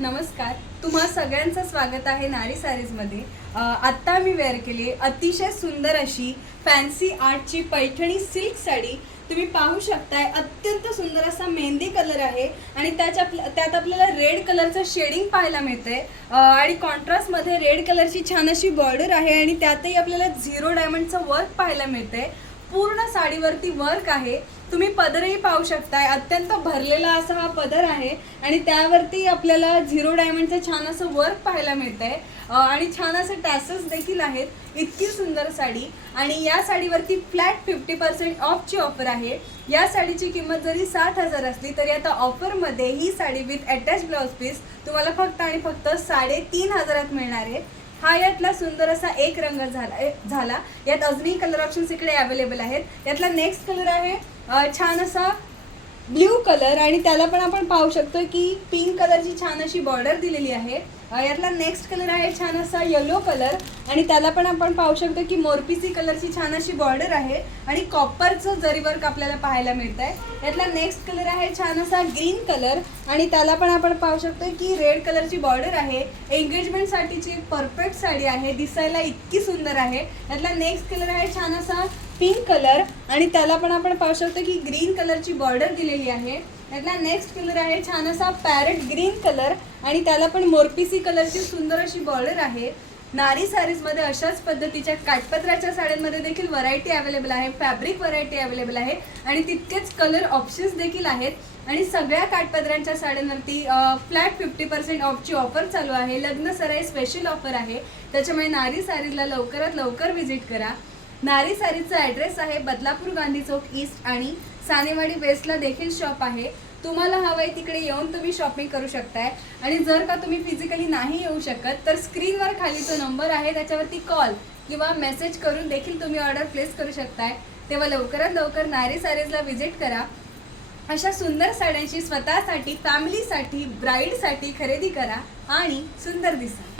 नमस्कार. तुम्हा सगळ्यांचं स्वागत आहे नारी सारीजमध्ये. आत्ता मी वेअर केली अतिशय सुंदर अशी फॅन्सी आर्टची पैठणी सिल्क साडी. तुम्ही पाहू शकताय अत्यंत सुंदर असा मेहंदी कलर आहे आणि त्याच्या त्यात आपल्याला रेड कलरचं शेडिंग पाहायला मिळतंय. आणि कॉन्ट्रास्टमध्ये रेड कलरची छान अशी बॉर्डर आहे आणि त्यातही आपल्याला झिरो डायमंडचं वर्क पाहायला मिळतंय. पूर्ण साडीवरती वर्क आहे. तुम्ही पदरही पाहू शकताय. अत्यंत भरलेला असा हा पदर आहे आणि त्यावरती आपल्याला झिरो डायमंडचं छान असं वर्क पाहायला मिळतंय. आणि छान असे टॅसेस देखील आहेत. इतकी सुंदर साडी. आणि या साडीवरती फ्लॅट फिफ्टी पर्सेंट ऑफची ऑफर आहे. या साडीची किंमत जरी सात हजार असली तरी आता ऑफरमध्ये ही sari with attach blouse piece तुम्हाला फक्त आणि फक्त साडेतीन हजारात मिळणार आहे. हा यातला सुंदर असा एक रंग झाला ए, झाला. यात अजूनही कलर ऑप्शन्स इकडे अवेलेबल आहेत. यातला नेक्स्ट कलर आहे छान असा ब्ल्यू कलर आणि त्याला पण आपण पाहू शकतो की पिंक कलरची छान अशी बॉर्डर दिलेली आहे. यातला नेक्स्ट कलर आहे छान असा येलो कलर आणि त्याला पण आपण पाहू शकतो की मोरपिसी कलरची छान अशी बॉर्डर आहे. आणि कॉपरचं जरी वर्क आपल्याला पाहायला मिळत आहे यातला नेक्स्ट कलर आहे छान असा ग्रीन कलर आणि त्याला पण आपण पाहू शकतो की रेड कलरची बॉर्डर आहे. एंगेजमेंटसाठीची एक परफेक्ट साडी आहे. दिसायला इतकी सुंदर आहे. यातला नेक्स्ट कलर आहे छान असा पिंक कलर आणि त्याला पण आपण पाहू शकतो की ग्रीन कलरची बॉर्डर दिलेली आहे. त्यातला नेक्स्ट कलर आहे छान असा पॅरेट ग्रीन कलर आणि त्याला पण मोरपिसी कलरची सुंदर अशी बॉर्डर आहे. नारी सारीजमध्ये अशाच पद्धतीच्या काटपत्राच्या साड्यांमध्ये देखील व्हरायटी अवेलेबल आहे फॅब्रिक व्हरायटी अवेलेबल आहे आणि तितकेच कलर ऑप्शन्स देखील आहेत. आणि सगळ्या काटपत्रांच्या साड्यांवरती फ्लॅट फिफ्टी पर्सेंट ऑफची ऑफर चालू आहे. लग्न सराई स्पेशल ऑफर आहे. त्याच्यामुळे नारी सारीजला लवकरात लवकर व्हिजिट करा. नारी सारीचा ॲड्रेस आहे बदलापूर गांधी चौक ईस्ट आणि सानेवाडी वेस्टला देखील शॉप आहे. तुम्हाला हवंय तिकडे येऊन तुम्ही शॉपिंग करू शकताय. आणि जर का तुम्ही फिजिकली नाही येऊ शकत तर स्क्रीनवर खाली जो नंबर आहे त्याच्यावरती कॉल किंवा मेसेज करून देखील तुम्ही ऑर्डर प्लेस करू शकताय. तेव्हा लवकरात लवकर नारी सारीजला व्हिजिट करा. अशा सुंदर साड्यांची स्वतःसाठी फॅमिलीसाठी ब्राईडसाठी खरेदी करा आणि सुंदर दिसा.